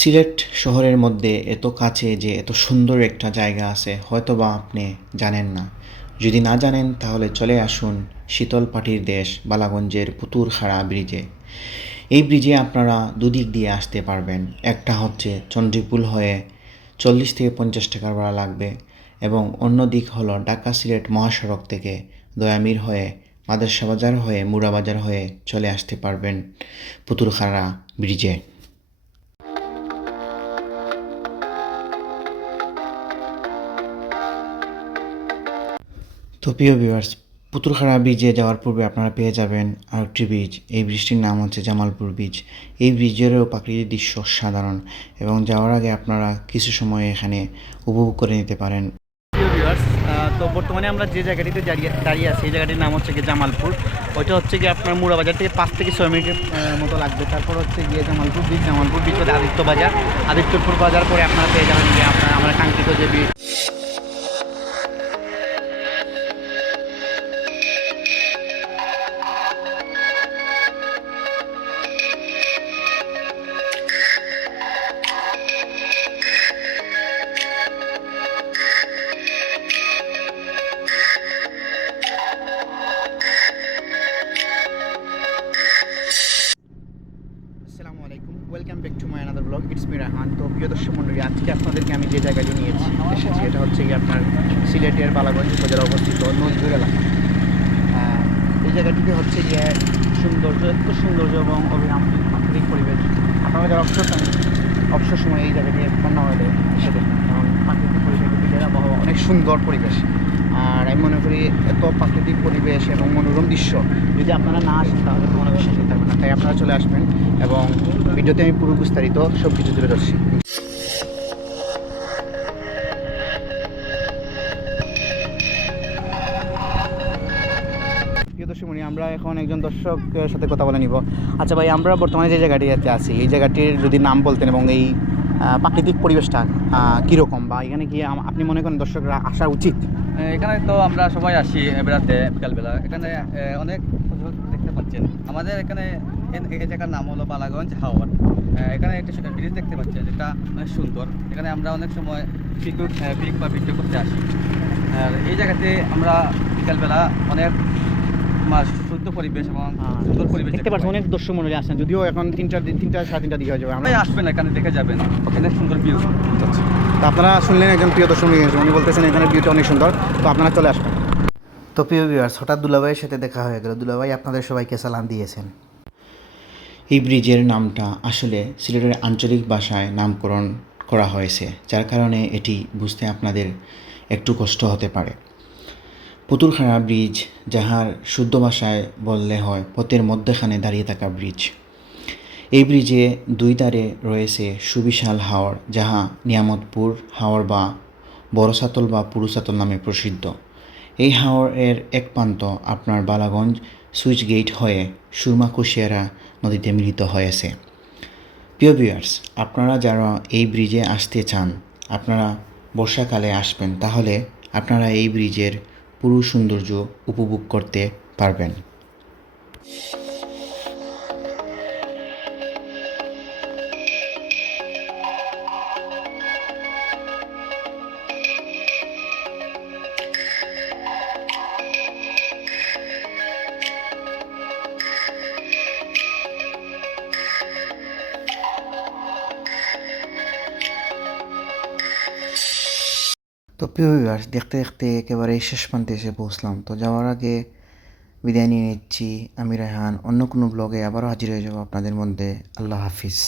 সিলেট শহরের মধ্যে এত কাছে যে এত সুন্দর একটা জায়গা আছে হয়তো বা আপনি জানেন না। যদি না জানেন, তাহলে চলে আসুন শীতল পাটির দেশ বালাগঞ্জের পুতুরখাড়া ব্রিজে। এই ব্রিজে আপনারা দুদিক দিয়ে আসতে পারবেন। একটা হচ্ছে চন্দ্রিপুল হয়ে চল্লিশ থেকে পঞ্চাশ টাকার ভাড়া লাগবে এবং অন্য দিক হলো ঢাকা সিলেট মহাসড়ক থেকে দয়ামির হয়ে মাদ্রাসা বাজার হয়ে মুরাবাজার হয়ে চলে আসতে পারবেন পুতুরখাড়া ব্রিজে। তো প্রিয় ভিউয়ার্স পুতুলখাড়া ব্রিজে যাওয়ার পূর্বে আপনারা পেয়ে যাবেন আরেকটি ব্রিজ এই ব্রিজটির নাম হচ্ছে জামালপুর ব্রিজ এই ব্রিজেরও প্রাকৃতিক দৃশ্য সাধারণ এবং যাওয়ার আগে আপনারা কিছু সময় এখানে উপভোগ করে নিতে পারেন। তো বর্তমানে আমরা যে জায়গাটিতে দাঁড়িয়ে দাঁড়িয়ে আছি, এই জায়গাটির নাম হচ্ছে গিয়ে জামালপুর। ওইটা হচ্ছে গিয়ে আপনার মুড়াবাজার থেকে পাঁচ থেকে ছয় মিনিটের মতো লাগবে। তারপর হচ্ছে গিয়ে জামালপুর ব্রিজ জামালপুর ব্রিজ হচ্ছে আদিত্য বাজার। আদিত্যপুর বাজার পরে আপনারা পেয়ে যাবেন গিয়ে আপনার আমরা কাঙ্ক্ষিত যে bridge to my another blog it's me Rahan তো প্রিয় দর্শক মণ্ডলী, আজকে আপনাদেরকে আমি যে জায়গাটি নিয়েছি এসেছি, এটা হচ্ছে গিয়ে আপনার সিলেটের বালাগঞ্জ উপজেলা অবস্থিত নজরুল এলাকা। এই জায়গাটিতে হচ্ছে গিয়ে সৌন্দর্য, এত সৌন্দর্য এবং অবিরাম প্রাকৃতিক পরিবেশ। আপনারা যারা অবসর অবসর সময় এই জায়গাটি বন্যা হলে এসে দেখুন। কারণ প্রাকৃতিক পরিবেশ বিকেল আবহাওয়া অনেক সুন্দর পরিবেশ। আর আমি মনে করি এত প্রাকৃতিক পরিবেশ এবং মনোরম দৃশ্য, যদি আপনারা না আসেন, তাহলে কোনো বিশ্বাস করতে পারবেন না। তাই আপনারা চলে আসবেন এবং ভিডিওতে আমি পুরো বিস্তারিত সব কিছু তুলে ধরছি। আমরা এখন একজন দর্শকের সাথে কথা বলে নিব। আচ্ছা ভাই, আমরা বর্তমানে যে জায়গাটিতে আছি এই জায়গাটির যদি নাম বলতেন এবং এই প্রাকৃতিক পরিবেশটা কীরকম বা এখানে গিয়ে আপনি মনে করেন দর্শকরা আসা উচিত? এখানে তো আমরা সবাই আসি বেড়াতে বিকালবেলা। এখানে অনেক দেখতে পাচ্ছেন। আমাদের এখানে এই জায়গার নাম হলো বালাগঞ্জ হাওয়ার এখানে একটা সেটা ব্রিজ দেখতে পাচ্ছেন যেটা অনেক সুন্দর। এখানে আমরা অনেক সময় পিকনিক পিক বা ভিডিও করতে আসি। আর এই জায়গাতে আমরা বিকালবেলা অনেক শুদ্ধ পরিবেশ এবং সুন্দর পরিবেশ দেখতে পাচ্ছেন অনেক দর্শক মনে আসছেন যদিও এখন তিনটা তিনটা সাড়ে তিনটা দিকে হয়ে যাবে। আমরা আসবেন এখানে দেখে যাবেন। অনেক সুন্দর ভিউ তো আপনারা শুনলেন একজন প্রিয় দর্শক উনি বলতেছেন এখানে ভিউটা অনেক সুন্দর তো আপনারা চলে আসবেন। তো প্রিয় ভিউয়ার্স হঠাৎ দুলাভাইয়ের সাথে দেখা হয়ে গেল। দুলাভাই আপনাদের সবাইকে সালাম দিয়েছেন। এই ব্রিজের নামটা আসলে সিলেটের আঞ্চলিক ভাষায় নামকরণ করা হয়েছে, যার কারণে এটি বুঝতে আপনাদের একটু কষ্ট হতে পারে। পুতুলখাড়া ব্রিজ, যাহার শুদ্ধ ভাষায় বললে হয়, পথের মধ্যেখানে দাঁড়িয়ে থাকা ব্রিজ। এই ব্রিজে দুই ধারে রয়েছে সুবিশাল হাওর, যাহা নিয়ামতপুর হাওর বা বড় সাতল বা পুরু সাতল নামে প্রসিদ্ধ। এই হাওরের এক প্রান্ত আপনার বালাগঞ্জ সুইচ গেট হয়ে সুরমা কুশিয়ারা নদীতে মিলিত হয়েছে প্রিয় ভিউয়ার্স আপনারা যারা এই ব্রিজে আসতে চান, আপনারা বর্ষাকালে আসবেন, তাহলে আপনারা এই ব্রিজের পুরো সৌন্দর্য উপভোগ করতে পারবেন। তো প্রিয় ভিউয়ার্স দেখতে দেখতে একেবারে শেষ প্রান্তে এসে পৌঁছলাম। তো যাওয়ার আগে বিদায় নিয়ে নিচ্ছি। আমি রেহান, অন্য কোনো ব্লগে আবারও হাজির হয়ে যাব আপনাদের মধ্যে। আল্লাহ হাফিজ।